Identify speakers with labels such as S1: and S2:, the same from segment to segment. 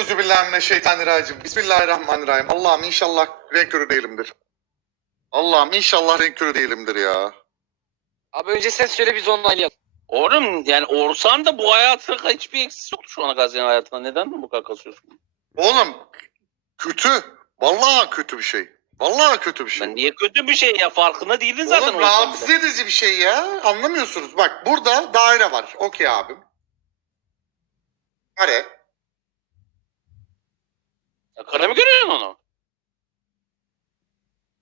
S1: Euzubillahimineşşeytanirracim. Bismillahirrahmanirrahim. Allah'ım inşallah renk körü değilimdir. Allah'ım inşallah renk körü değilimdir ya.
S2: Abi önce sen söyle biz onaylayalım.
S3: Oğlum yani Oğuzhan da bu hayatı hiçbir eksisi yoktu şu ana kadar hayatında. Neden bu kadar kasıyorsun?
S1: Oğlum kötü. Vallahi kötü bir şey. Vallahi kötü bir şey.
S3: Ben niye kötü bir şey ya farkında değildin zaten
S1: Oğlum rahatsız edici bir şey ya. Anlamıyorsunuz. Bak burada daire var. Okey abim. Kare.
S3: Ya kara mı görüyorsun onu?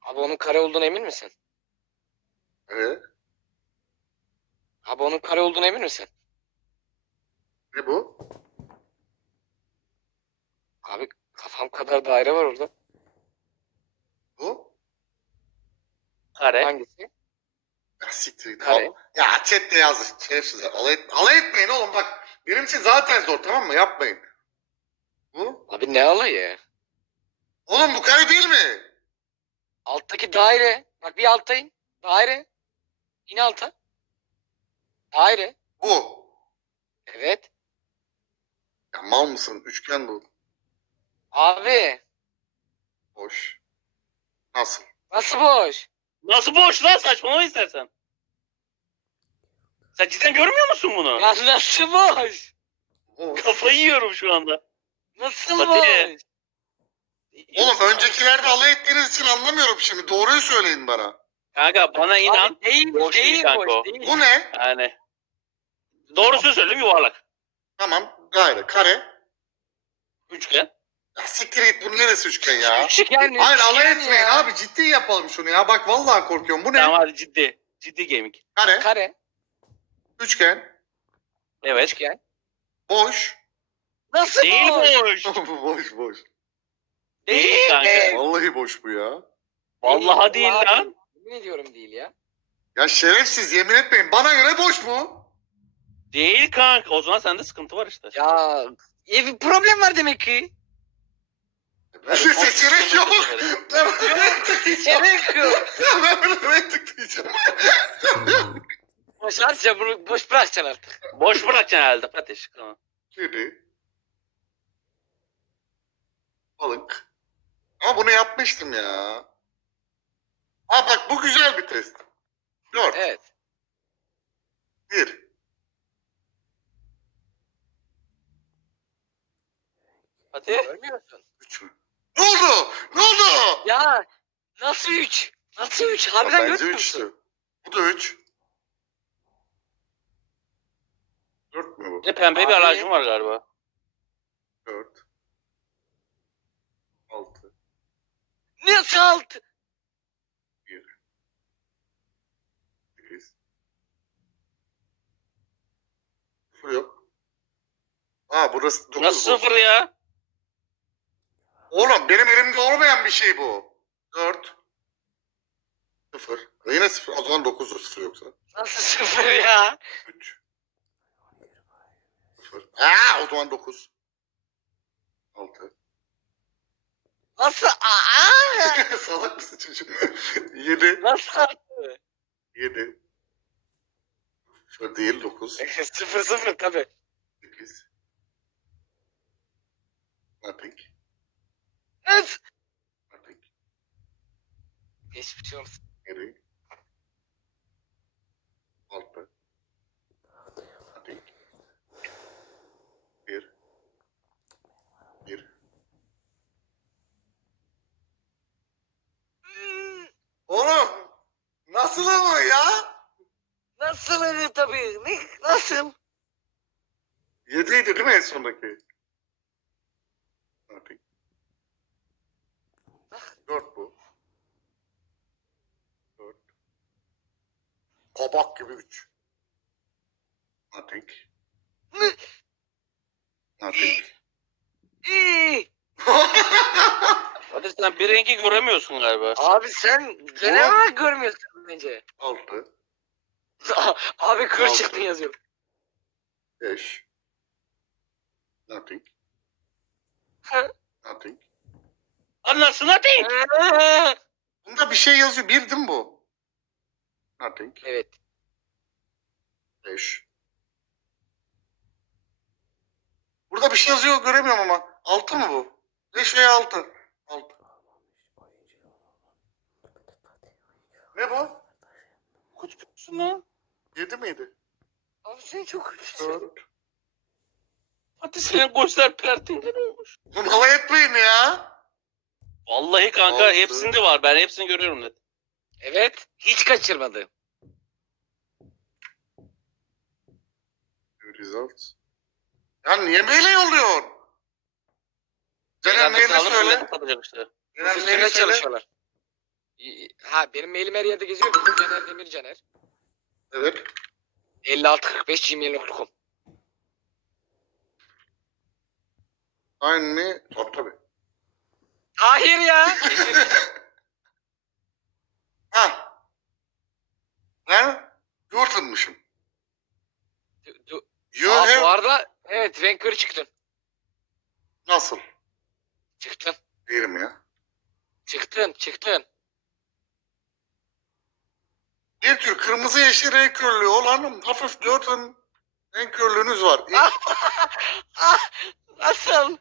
S2: Abi onun kare olduğuna emin misin?
S1: Evet.
S2: Abi onun kare olduğuna emin misin?
S1: Ne bu?
S2: Abi kafam kadar daire var orada.
S1: Bu?
S3: Kare.
S2: Hangisi?
S1: Ya siktir git.
S2: Kare.
S1: Ya chatte yazdı. Şerefsizler. Alay, et, alay etmeyin oğlum bak. Benim için zaten zor tamam mı? Yapmayın. Bu?
S2: Abi ne alayı?
S1: Oğlum bu kare değil mi?
S2: Alttaki daire. Bak bir alta in. Daire. İn alta. Daire.
S1: Bu.
S2: Evet.
S1: Ya mal mısın? Üçgen bu.
S2: Abi.
S1: Boş. Nasıl?
S2: Nasıl boş?
S3: Nasıl boş lan saçmalama istersen. Sen cidden görmüyor musun bunu?
S2: Ya nasıl boş?
S1: Boş.
S3: Kafayı yiyorum şu anda.
S2: Nasıl
S3: Hadi.
S2: boş?
S1: Oğlum öncekilerde alay ettiğiniz için anlamıyorum şimdi. Doğruyu söyleyin bana.
S3: Kanka bana inan.
S2: Abi değil,
S3: boş değil
S2: değil,
S3: kanka
S2: boş
S3: o.
S2: değil.
S1: Bu ne?
S3: Yani. Doğrusunu söyleyeyim yuvarlak.
S1: Tamam. Daire. Kare.
S3: Üçgen.
S1: Ya siktir git. Bu neresi üçgen ya?
S2: Üçgen,
S1: Hayır alay
S2: üçgen
S1: etmeyin
S2: ya.
S1: abi. Ciddi yapalım şunu ya. Bak vallahi korkuyorum. Bu ne?
S3: Tamam hadi ciddi. Ciddi gaming.
S1: Kare.
S2: Kare.
S1: Üçgen.
S3: Evet.
S2: Üçgen.
S1: Boş.
S2: Nasıl
S3: Değil
S2: boş?
S3: boş.
S1: boş boş.
S3: Değil kanka.
S1: Vallahi boş bu ya.
S3: Vallahi değil lan.
S2: Ne diyorum değil ya.
S1: Ya şerefsiz yemin etmeyin. Bana göre boş bu.
S3: Değil kanka. O zaman sende sıkıntı var işte.
S2: Ya e, bir problem var demek ki.
S1: Bende seçenek yok.
S2: Gerek yok.
S1: Ben bunu renk tıklayacağım.
S2: Boş harca bunu boş bırakacaksın artık.
S3: Boş bırakacaksın herhalde Fatih. Tamam.
S1: Kedi. Balık. Ama bunu yapmıştım ya. Ha bak bu güzel bir test. Dört.
S2: Evet.
S1: Bir.
S3: Fatih.
S2: Görmüyorsun.
S1: Üç mü? Ne oldu? Ne oldu?
S2: Ya nasıl üç? Nasıl üç? Harbiden
S1: Bence
S2: görmüyor
S1: üçtü.
S2: musun?
S1: Bu da üç. Dört mü bu?
S3: Bir de pembe bir
S2: Abi.
S3: alerjim var galiba.
S1: Dört. Altı.
S2: Altı?
S1: Sekiz. Sıfır yok. Aa burası dokuz.
S3: Nasıl sıfır ya?
S1: Oğlum benim elimde olmayan bir şey bu. Dört. Sıfır. E Yine sıfır. O zaman dokuzdur sıfır yoksa.
S2: Nasıl sıfır ya?
S1: Üç. Sıfır. Aa o zaman dokuz. Altı.
S2: Nasıl? Aa!
S1: Salak mısın çocuğum? Yedi.
S2: Nasıl altı?
S1: Yedi. Şöyle değil dokuz.
S2: sıfır sıfır tabi.
S1: Sekiz. Nothing.
S2: Nasıl?
S1: Nothing.
S2: Geçmiş olsun.
S1: Yedi. Altı. Nothing. Bir. Bir.
S2: Hmm,
S1: Oğlum! Nasıl ama ya?
S2: Nasıl öyle tabii? Ne? Nasıl?
S1: Yediydi değil mi en sondaki? Nothing. Dört bu. Dört. Kabak gibi üç. Nothing.
S2: Ne?
S1: Nothing.
S2: İyi.
S3: Fatih sen bir rengi göremiyorsun galiba.
S2: Abi sen genel olarak görmüyorsun bence.
S1: Altı.
S2: Abi kır çıktın yazıyor.
S1: Beş. Nothing. Nothing.
S3: Anlasına değil.
S1: Bunda bir şey yazıyor. Bir değil mi bu? Nothing.
S2: evet.
S1: Beş. Burada bir şey yazıyor göremiyorum ama. Altı mı bu? Beş veya altı. Altı. Ne bu?
S3: Kaç kötüsün lan?
S1: Yedi miydi?
S2: Abi sen çok kötüsün.
S1: Dört.
S3: Hadi senin gözler pertinden olmuş.
S1: Alay etmeyin ya.
S3: Vallahi kanka
S1: Altı.
S3: hepsinde var. Ben hepsini görüyorum net.
S2: Evet. Hiç kaçırmadı.
S1: Results. Ya niye? Caner
S3: Beraber
S1: neyini
S3: sağlık
S1: söyle? neyini söyle?
S2: çalışıyorlar. İyi- Ha benim mailim her yerde geziyor. Caner Demir Caner.
S1: Evet.
S2: 5645 gmail.com
S1: Aynı mı? Tabii tabii.
S2: Hayır ya.
S1: Ha. Ben yurtlanmışım.
S2: Du- du-
S1: You
S2: Aa,
S1: have...
S2: bu arada evet Vancouver çıktın.
S1: Nasıl?
S2: Çıktın.
S1: Değilim ya.
S2: Çıktın. Çıktın
S1: bir tür kırmızı yeşil renk körlüğü olan hafif dört renk körlüğünüz var. Ah, ah, nasıl?